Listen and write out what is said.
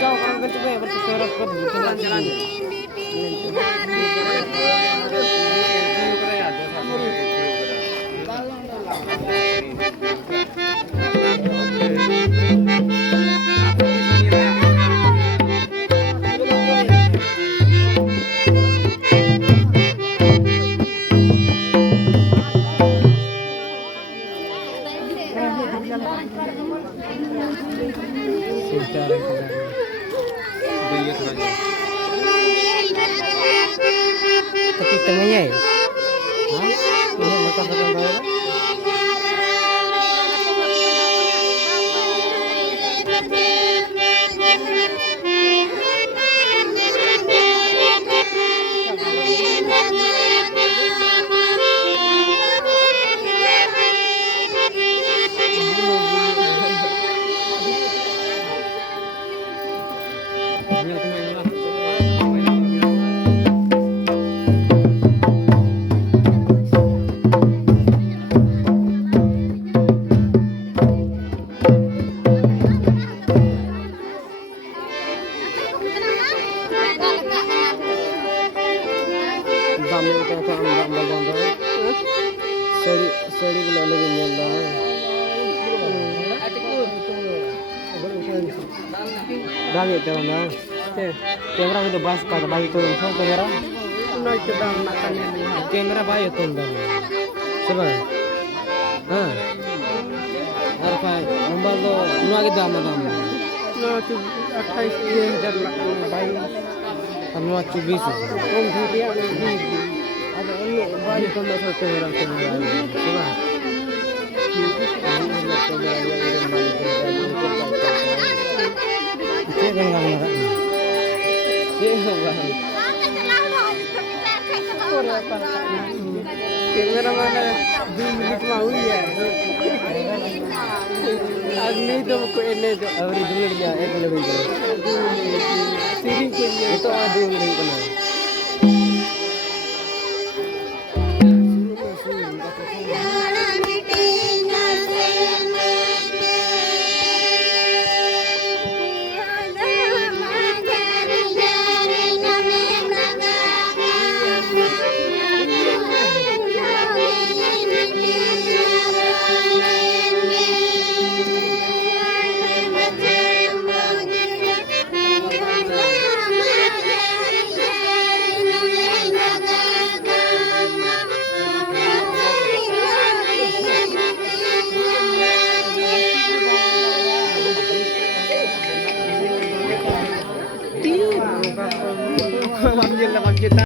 Kau orang kecuali berserak ke jalan-jalan. Tapi temannya ya? Hah? Ini makan bawa? Dami ito na. Camera mo ito bas para bago ito ng camera. No ito daw nakanya niya. Camera ba ito daw? Saba. Ha. Arpa, number do nuagi daw madam. No ito 28,000 lakh bayi. Kami 24. Om dia ada ini bayi ko na sa camera. Saba. Cek kan kamera. Cek hoga. Kamera mana 2 minit mau ya. Agni to ko ene to awri dulu ya ek lebih. Siri ko itu adu lebih